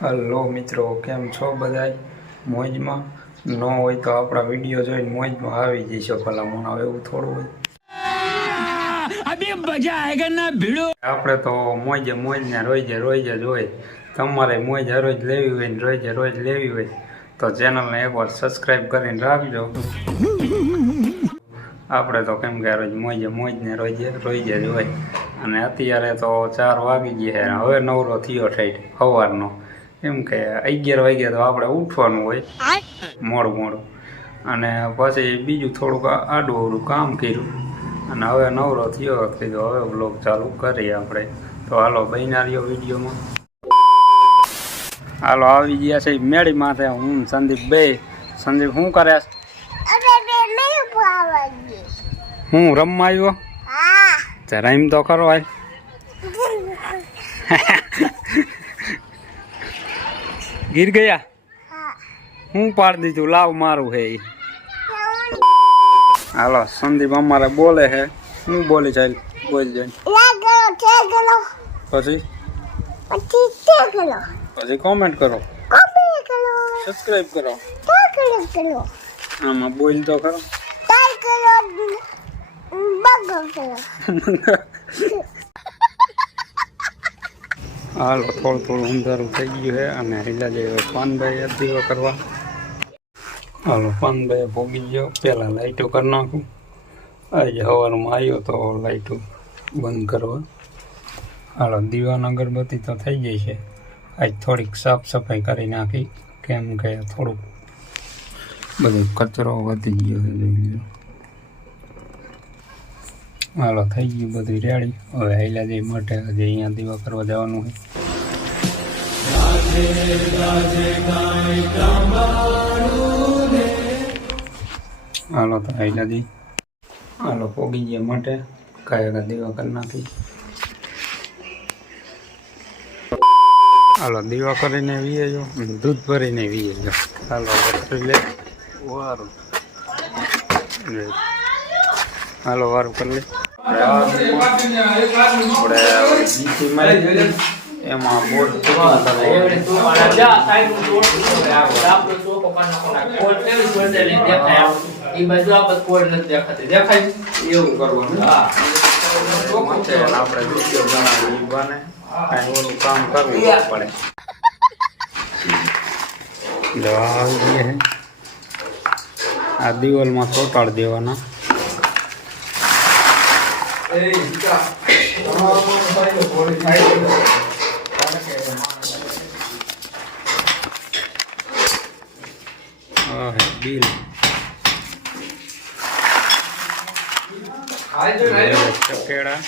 Hello મિત્રો, કેમ છો બધાય? મોજમાં ન હોય તો આપણા વિડીયો જોઈને મોજમાં આવી જઈશો ભલામણ. હવે એવું થોડું હોય. અભી મજા આયેગા ના ભીડો. આપણે તો મોજે મોજને રોજે જ હોય. તમારે મોજ હરોજ લેવી હોય ને રોજ લેવી હોય તો ચેનલને એકવાર સબસ્ક્રાઈબ કરીને રાખજો. આપણે તો કેમ કે રોજ મોજને રોજે જ હોય. અને અત્યારે તો 4 વાગી ગયા. હવે નવરો થયો ઠેઠ સવારનો. કેમ કે 11 વાગ્યા તો આપણે ઉઠવાનું હોય મોડું અને પછી બીજું થોડુંક આડું અવડું કામ કર્યું અને હવે નવરો થયો કીધું હવે બ્લોગ ચાલુ કરીએ આપણે. તો હાલો બન્યા વિડીયોમાં. હાલો આવી ગયા છે મેળી માથે હું સંદીપ બે. સંદીપ શું કરે? હું રમવા આવ્યો? રહીમ તો કરો ભાઈ. ગીર ગયા? હું પાડી દીધું લાવ મારું હે. હાલો સંદીપ અમારે બોલે હે. હું બોલી ચાલ બોલ જાય. પછી કોમેન્ટ કરો, સબસ્ક્રાઇબ કરો. આમાં બોલ તો ખરો. હાલો થોડું અંધારું થઈ ગયું છે અને હિલા જઈએ પાનભાઈ દીવો કરવા. હાલો પાનભાઈ ભોગી ગયો. પેલા લાઈટો કરી નાખું. આજે સવારમાં આવ્યો તો લાઈટો બંધ કરવા. હાલો દીવાના અગરબત્તી તો થઈ ગઈ છે. આજ થોડીક સાફ સફાઈ કરી નાખી. કેમ કે થોડુંક બધું કચરો વધી ગયો છે. હાલો થઈ ગયું બધું રેડી. હવે હૈલાજી માટે હજી અહીંયા દીવા કરવા જવાનું છે. હાલો તો હૈલાજી હાલો પોગી ગયા માટે કાંઈ દીવા કરી નાખી. હાલો દીવા કરીને વીએ જો, દૂધ ભરીને વીએ જો. હાલો લે વારું. હાલો વારું કરી લે. એમાં બોર્ડ એવું કરવાનું. આપણે વિડીયો બનાવી બને કાંઈ ઓલું કામ કરવું પડે. આ દિવાલમાં ચોંટાડી દેવાના. બિલ ચકેડા